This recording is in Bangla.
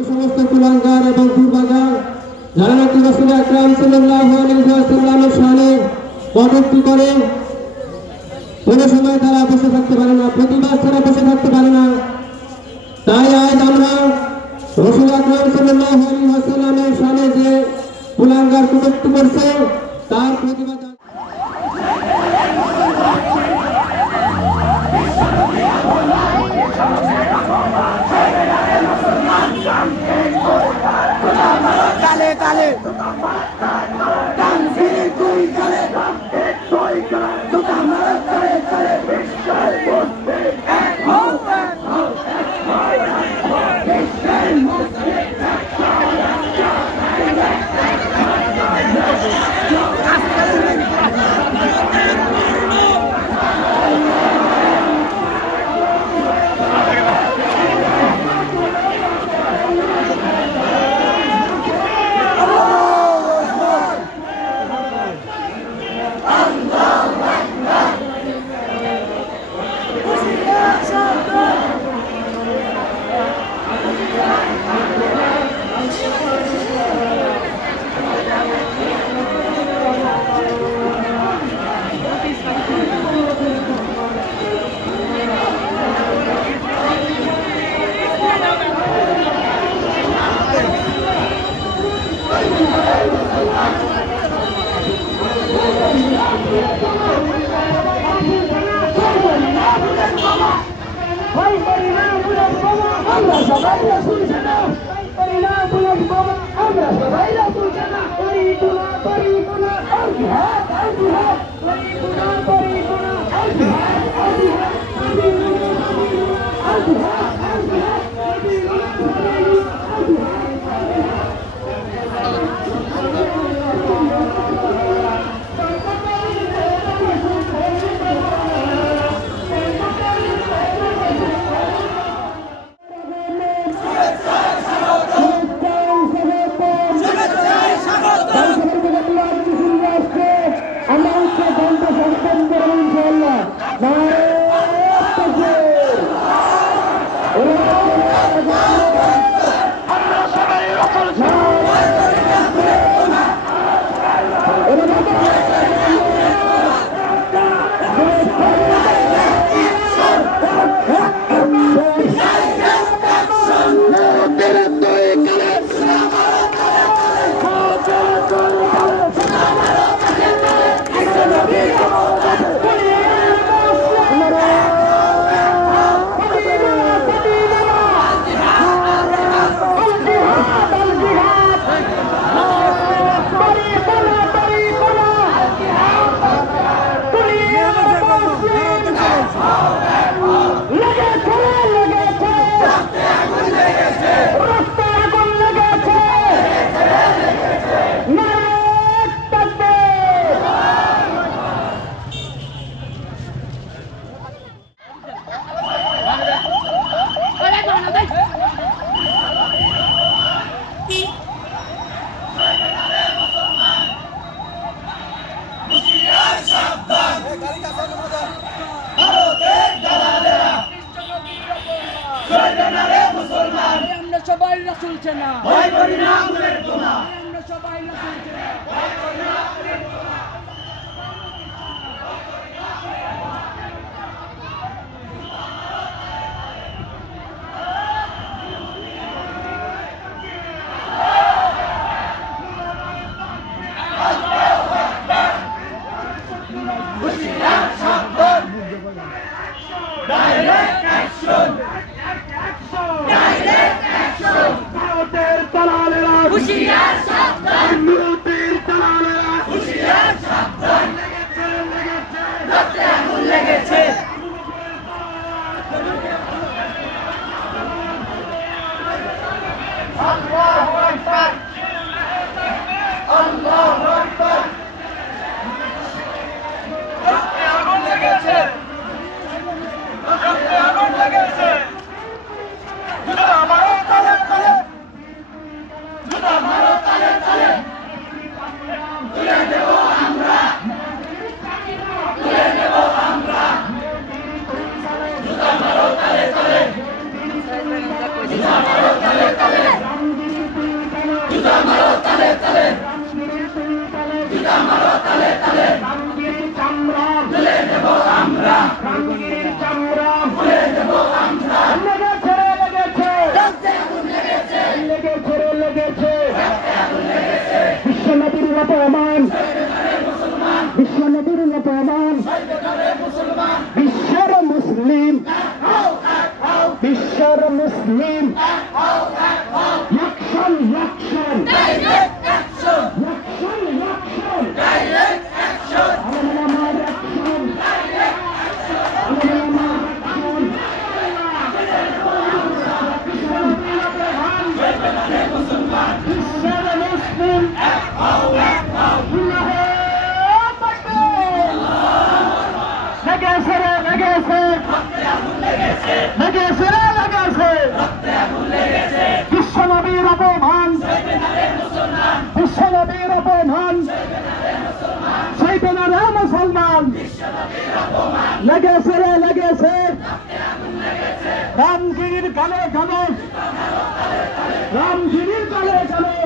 ওই সমস্ত কুলাঙ্গার এবং দুর্ভাগা যারা নাকি রাসূল আকরাম সাল্লাল্লাহু আলাইহি ওয়াসাল্লামের শানে কটূক্তি করে, কোনো সময় তারা বসে থাকতে পারে না, প্রতিবাদ ছাড়া বসে থাকতে পারে না। তাই আজ আমরা রাসূল আকরাম সাল্লাল্লাহু আলাইহি ওয়াসাল্লামের শানে যে কুলাঙ্গার কটূক্তি করছে তার প্রতিবাদ কালে কালে আমরা সবাই রাসূল জানা, আমরা সবাই রাসূল জানা, পরিপূর্ণ পরিপূর্ণ আল জিহাদ আল জিহাদ, পরিপূর্ণ পরিপূর্ণ আল জিহাদ আল জিহাদ, পরিপূর্ণ পরিপূর্ণ আল জিহাদ আল জিহাদ, পরিপূর্ণ পরিপূর্ণ আল জিহাদ। আমরা সবাই রাসূল চেনা, ভয় করি না আগুনের বোমা, আমরা সবাই রাসূল চেনা, ভয় করি না আগুনের বোমা। Direct action! Direct action! ভারতের দালালেরা হুঁশিয়ার সাবধান! বিরোধীর দালালেরা হুঁশিয়ার সাবধান! রক্তে আগুন লেগেছে! আল্লাহু আকবার! আল্লাহু আকবার! রক্তে আগুন লেগেছে! বিশ্বের মুসলিম অ্যাকশন অ্যাকশন বিশ্বনবীর অপমান বিশ্বনবীর অপমান সেইবেনা রে মুসলমান লেগেছে রে লেগেছে রামগিরির গালে গালে রামগিরির গালে গালে